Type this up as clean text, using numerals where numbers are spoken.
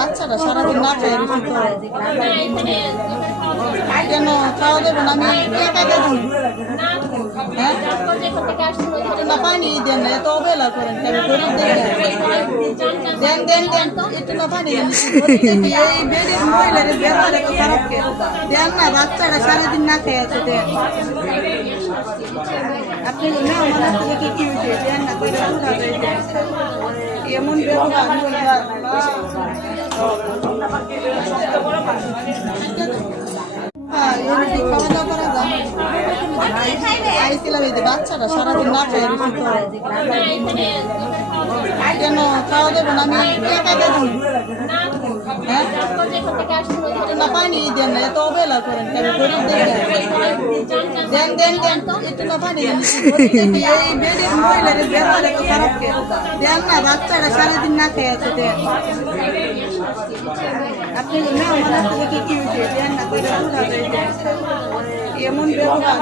বাচ্চাটা সারাদিন না খেয়ে রয়েছে তো কেন খাওয়া দেবেন আমি একা দেবো হ্যাঁ না পানি দেন না এত অবহেলা করেন কেন গরিব দেন দেন দেন একটু না পানি দেন এই বেডের মহিলার ব্যবহার এত খারাপ দেন না বাচ্চারা সারাদিন না খেয়ে আছে দেন আপনি না আমার থেকে কি হয়েছে দেন না করে এমন ব্যবহার খাওয়া দাওয়া করা যায় আইছিলাম এই যে বাচ্চাটা সারাদিন না খেয়ে রয়েছে তো কেন খাওয়া দেবেন আমি একা দেবো হ্যাঁ না পানি দেন না এত অবহেলা করেন কেন গরিব দেন দেন দেন একটু না পানি দেন এই বেডের মহিলার ব্যবহার এত খারাপ দেন না বাচ্চারা সারাদিন না খেয়ে আছে দেন আপনি না আমার থেকে কি হয়েছে দেন না করে এমন ব্যবহার